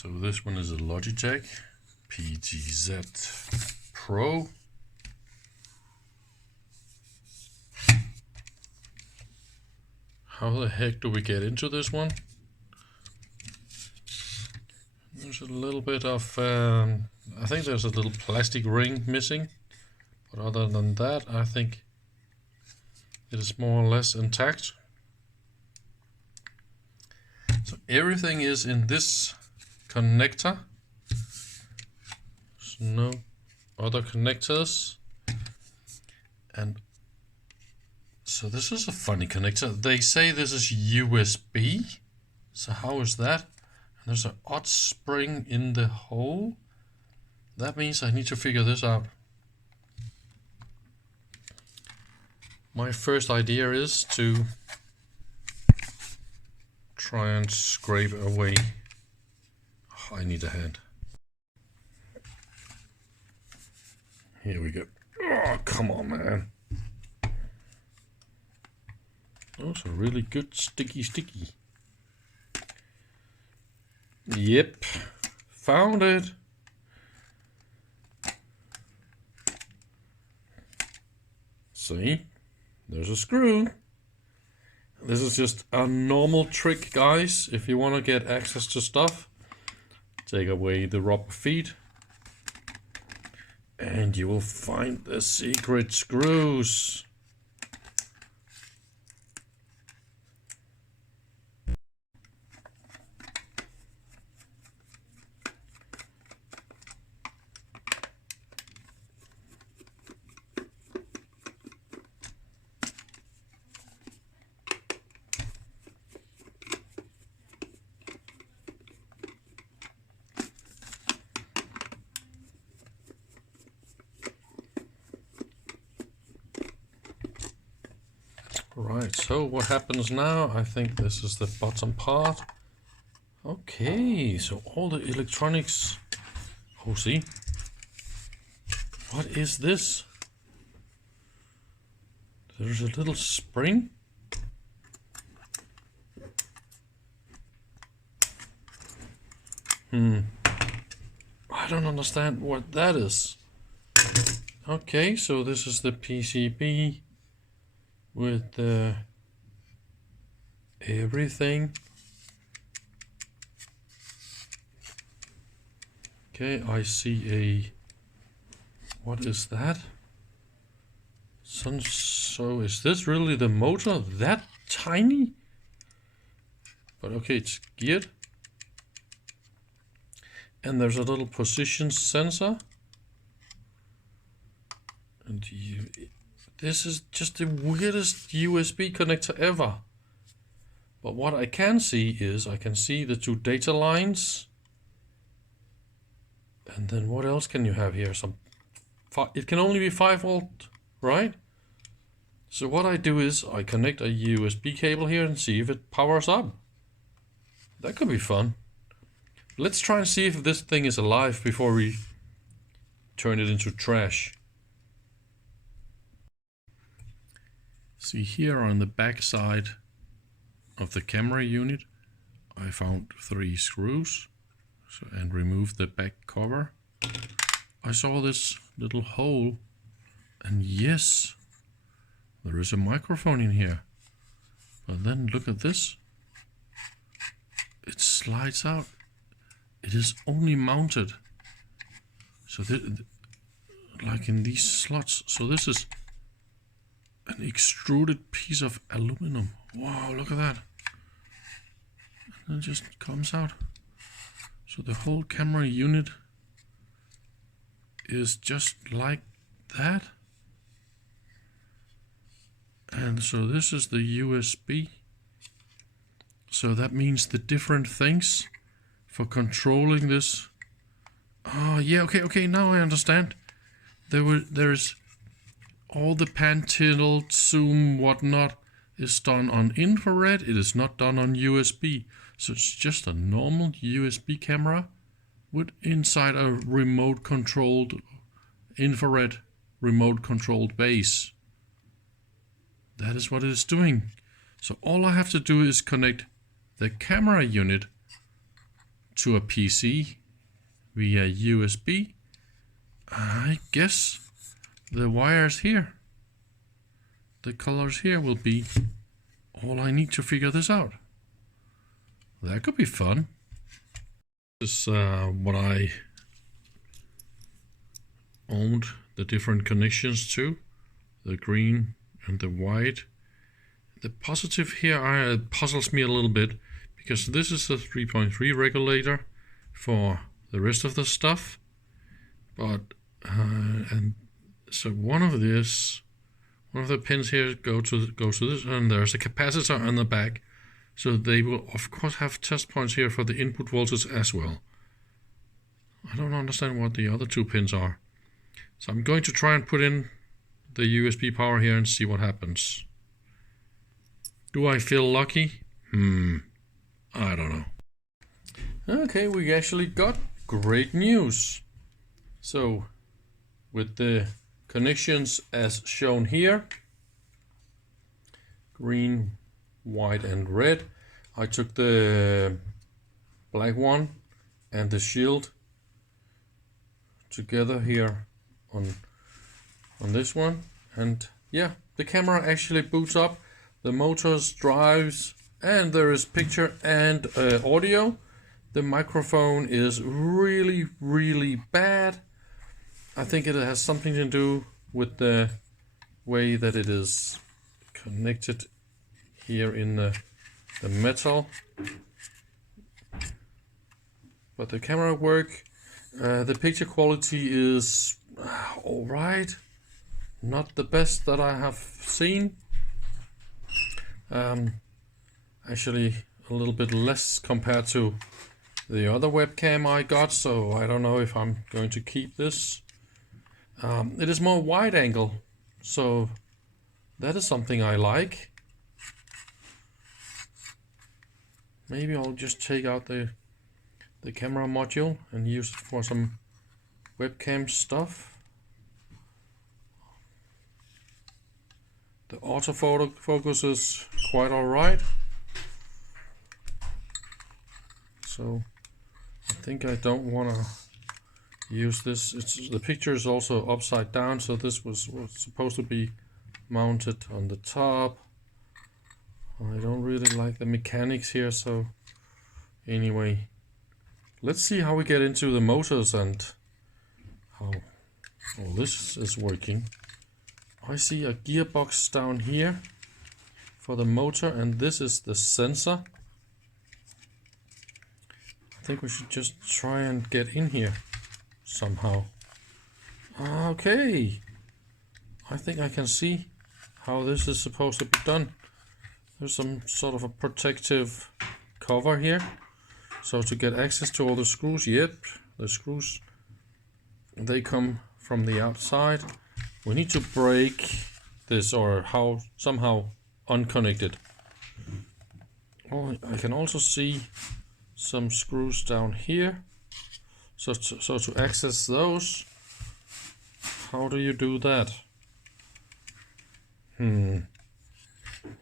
So this one is a Logitech PTZ Pro. How the heck do we get into this one? There's a little bit of, I think there's a little plastic ring missing. But other than that, I think it is more or less intact. So everything is in this connector. There's no other connectors. And so this is a funny connector. They say this is USB. So how is that? And there's an odd spring in the hole. That means I need to figure this out. My first idea is to try and scrape away. Oh, I need a hand. Here we go. Oh, come on, man. Those are really good sticky. Yep, found it. See, there's a screw. This is just a normal trick, guys. If you want to get access to stuff, take away the rubber feet and you will find the secret screws. Right, so what happens now? I think this is the bottom part. Okay, so all the electronics. Oh, see? What is this? There's a little spring. I don't understand what that is. Okay, so this is the PCB with everything. Okay, I see a, what is that? So is this really the motor that tiny? But okay, it's geared. And there's a little position sensor. And this is just the weirdest USB connector ever. But what I can see is, I can see the two data lines. And then what else can you have here? It can only be 5 volt, right? So what I do is, I connect a USB cable here and see if it powers up. That could be fun. Let's try and see if this thing is alive before we turn it into trash. See, here on the back side of the camera unit, I found 3 screws and removed the back cover. I saw this little hole, and yes, there is a microphone in here. But then look at this. It slides out. It is only mounted. So like in these slots. So this is an extruded piece of aluminum. Wow, look at that. And it just comes out. So the whole camera unit is just like that. And so this is the USB. So that means the different things for controlling this. Oh yeah, okay, now I understand. There's all the pan, tilt, zoom, whatnot is done on infrared. It is not done on USB. So it's just a normal USB camera with inside a remote controlled, infrared remote controlled base. That is what it is doing. So all I have to do is connect the camera unit to a PC via USB. I guess the wires here, the colors here will be all I need to figure this out. That could be fun. This is what I owned the different connections to, the green and the white. The positive here puzzles me a little bit, because this is a 3.3 regulator for the rest of the stuff, but and so one of the pins here goes to this, and there's a capacitor on the back, so they will of course have test points here for the input voltage as well. I don't understand what the other two pins are, so I'm going to try and put in the USB power here and see what happens. Do I feel lucky? I don't know. Okay, we actually got great news. So, with the connections as shown here, green, white and red, I took the black one and the shield together here on this one, and yeah, the camera actually boots up, the motors drives, and there is picture and audio. The microphone is really bad. I think it has something to do with the way that it is connected here in the metal. But the camera work, the picture quality is alright. Not the best that I have seen. Actually a little bit less compared to the other webcam I got, so I don't know if I'm going to keep this. It is more wide angle, so that is something I like. Maybe I'll just take out the camera module and use it for some webcam stuff. The autophoto focus is quite alright. So I think I don't want to use this. The picture is also upside down, so this was supposed to be mounted on the top. I don't really like the mechanics here, so anyway, let's see how we get into the motors and how all this is working. I see a gearbox down here for the motor, and this is the sensor. I think we should just try and get in here somehow. Okay, I think I can see how this is supposed to be done. There's some sort of a protective cover here, so to get access to all the screws. Yep, the screws, they come from the outside. We need to break this, or somehow unconnect it. Oh, I can also see some screws down here. So to access those, how do you do that?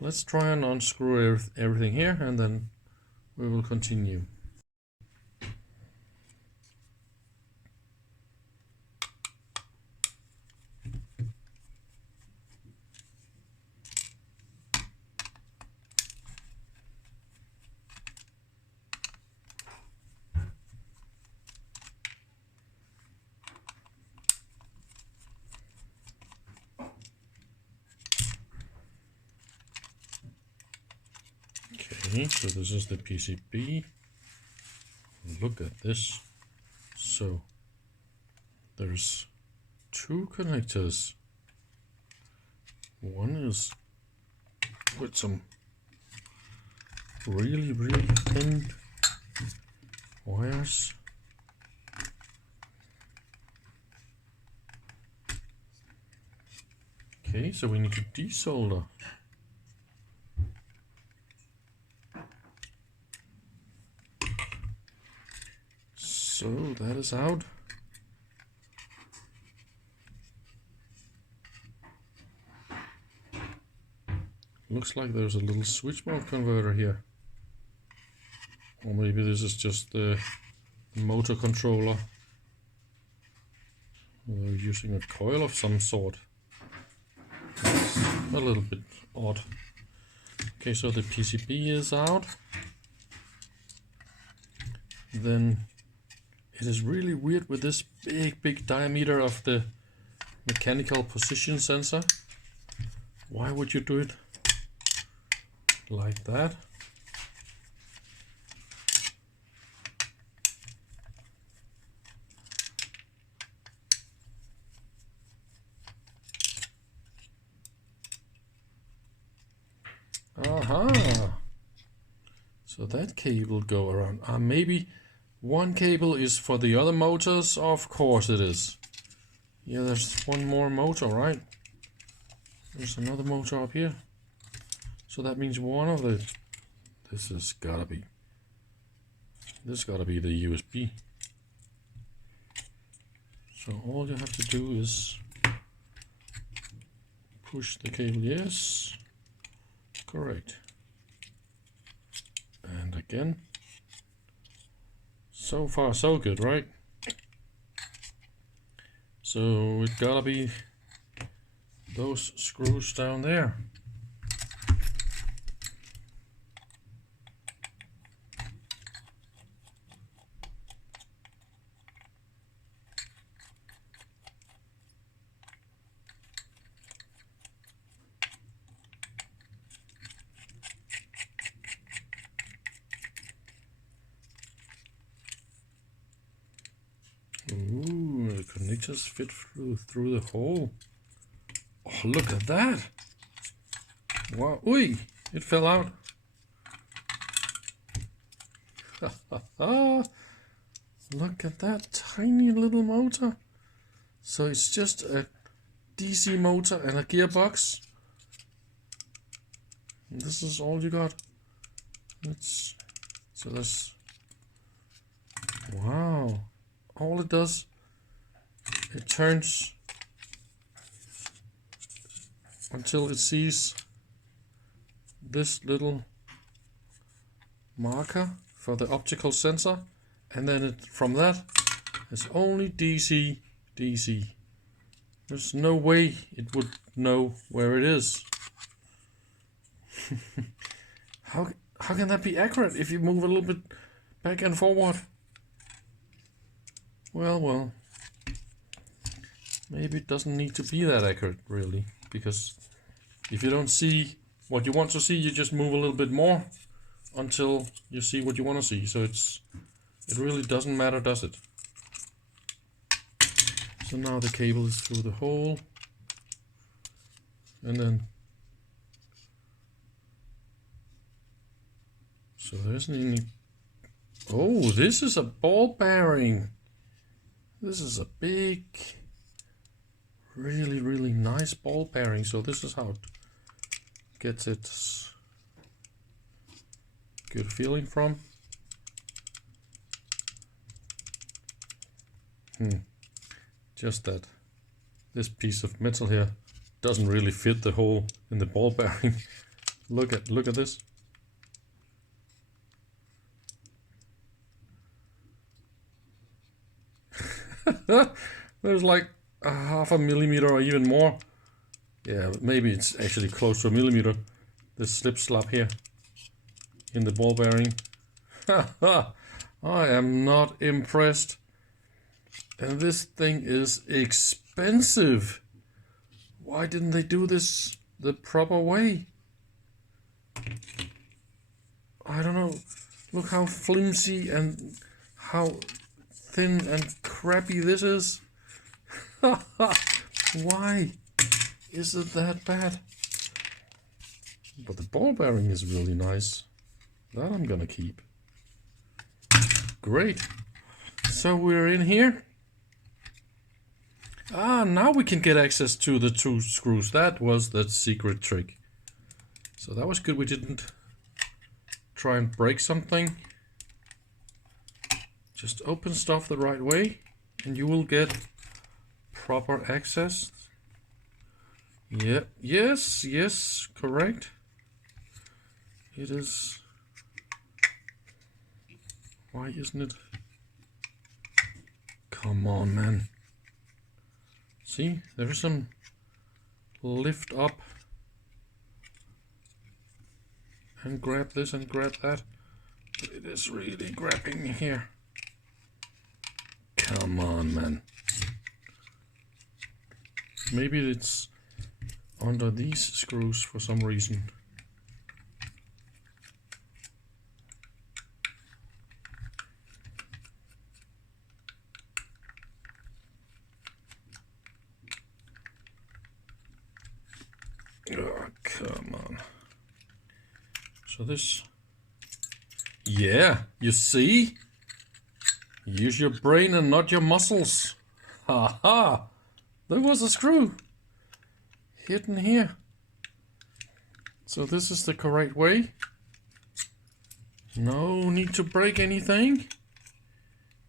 Let's try and unscrew everything here, and then we will continue. Okay, so this is the PCB. Look at this. So there's two connectors. One is with some really thin wires. Okay, so we need to desolder. So that is out. Looks like there's a little switch mode converter here. Or maybe this is just the motor controller. We're using a coil of some sort. That's a little bit odd. Okay, so the PCB is out. Then it is really weird with this big diameter of the mechanical position sensor. Why would you do it like that? Aha! So that cable go around. Maybe one cable is for the other motors. Of course it is. Yeah, there's one more motor, right? There's another motor up here. So that means one of the... This has gotta be... This gotta be the USB. So all you have to do is push the cable. Yes. Correct. And again. So far so good, right? So it gotta be those screws down there. Ooh, the connectors fit through the hole. Oh, look at that! Wow, oi! It fell out. Look at that tiny little motor. So it's just a DC motor and a gearbox. And this is all you got. So that's... Wow. All it does, it turns until it sees this little marker for the optical sensor, and then from that it's only DC. There's no way it would know where it is. How can that be accurate if you move a little bit back and forward? Well, maybe it doesn't need to be that accurate, really, because if you don't see what you want to see, you just move a little bit more until you see what you want to see. So it really doesn't matter, does it? So now the cable is through the hole, and then so there isn't any. Oh, this is a ball bearing. This is a big, really nice ball bearing. So this is how it gets its good feeling from. Just that this piece of metal here doesn't really fit the hole in the ball bearing. Look at this. There's like a half a millimeter or even more. Yeah, maybe it's actually close to a millimeter. This slip slap here in the ball bearing. I am not impressed. And this thing is expensive. Why didn't they do this the proper way? I don't know. Look how flimsy and how thin and crappy this is. Why is it that bad? But the ball bearing is really nice. That I'm gonna keep. Great. So we're in here. Now we can get access to the two screws. That was the secret trick. So that was good. We didn't try and break something. Just open stuff the right way and you will get proper access. Yep, yes, correct. It is. Why isn't it? Come on, man. See, there's some lift up. And grab this and grab that. But it is really grabbing me here. Come on, man. Maybe it's under these screws for some reason. Oh, come on. So this... Yeah, you see? Use your brain and not your muscles. Ha ha! There was a screw hidden here. So this is the correct way. No need to break anything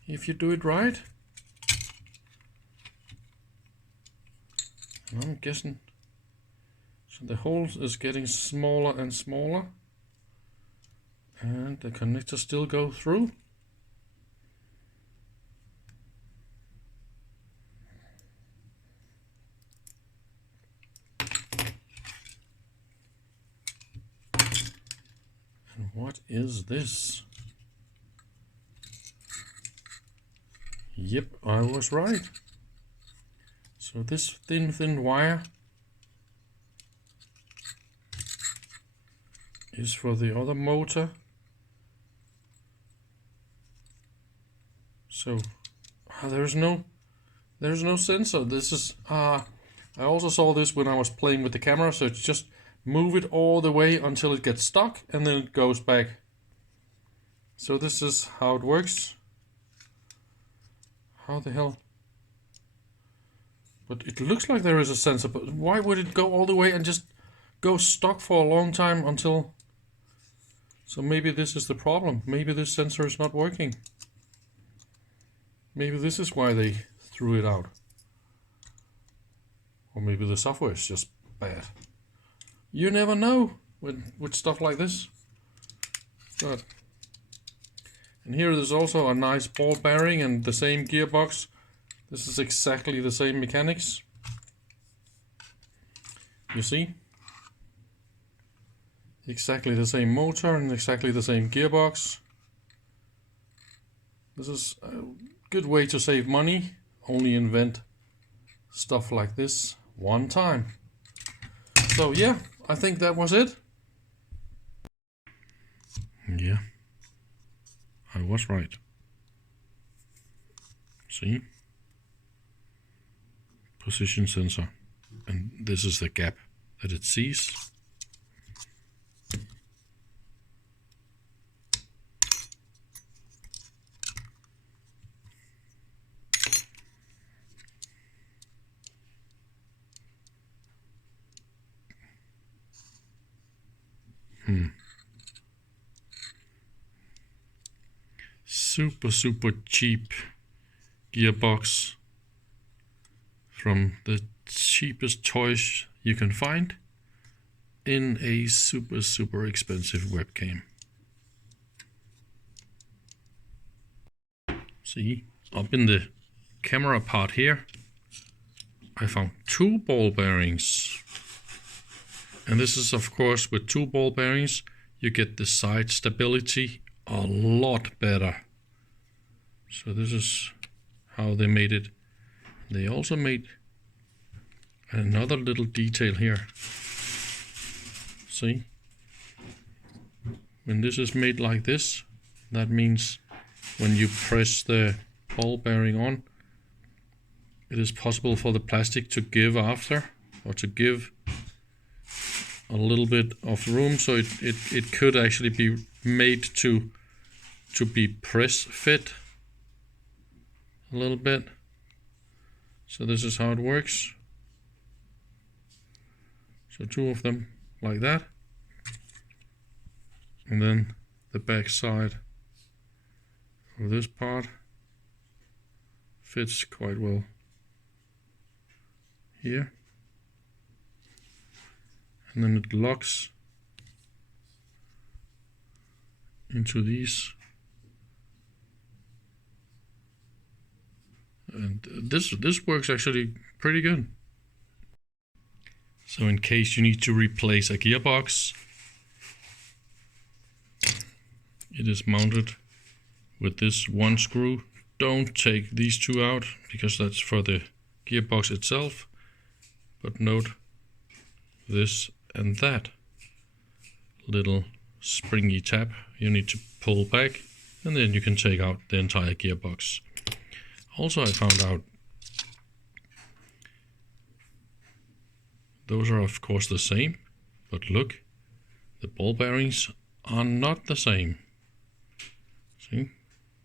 if you do it right. I'm guessing. So the hole is getting smaller and smaller. And the connector still go through. And what is this? Yep, I was right. So this thin wire is for the other motor. So there's no sensor. This is I also saw this when I was playing with the camera, so it's just move it all the way until it gets stuck and then it goes back. So this is how it works. How the hell? But it looks like there is a sensor, but why would it go all the way and just go stuck for a long time until... So maybe this is the problem. Maybe this sensor is not working. Maybe this is why they threw it out. Or maybe the software is just bad. You never know with stuff like this. But, and here there's also a nice ball bearing and the same gearbox. This is exactly the same mechanics. You see? Exactly the same motor and exactly the same gearbox. This is a good way to save money. Only invent stuff like this one time. So yeah, I think that was it. Yeah, I was right. See? Position sensor. And this is the gap that it sees. Super cheap gearbox from the cheapest toys you can find in a super expensive webcam. See, up in the camera part here, I found 2 ball bearings. And this is, of course, with 2 ball bearings, you get the side stability a lot better. So this is how they made it. They also made another little detail here. See? When this is made like this, that means when you press the ball bearing on, it is possible for the plastic to give after, or to give a little bit of room, so it could actually be made to be press fit a little bit. So this is how it works. So 2 of them like that, and then the back side of this part fits quite well here, and then it locks into these And this works actually pretty good. So in case you need to replace a gearbox, it is mounted with this one screw. Don't take these two out because that's for the gearbox itself. But note this and that little springy tab you need to pull back, and then you can take out the entire gearbox. Also, I found out those are of course the same, but look, the ball bearings are not the same. See,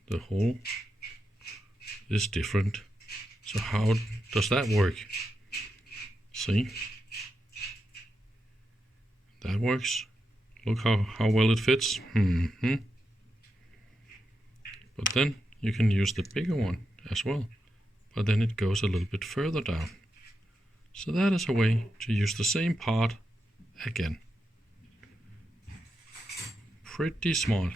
the hole is different. So how does that work? See, that works. Look how well it fits. But then you can use the bigger one as well, but then it goes a little bit further down. So that is a way to use the same part again. Pretty smart.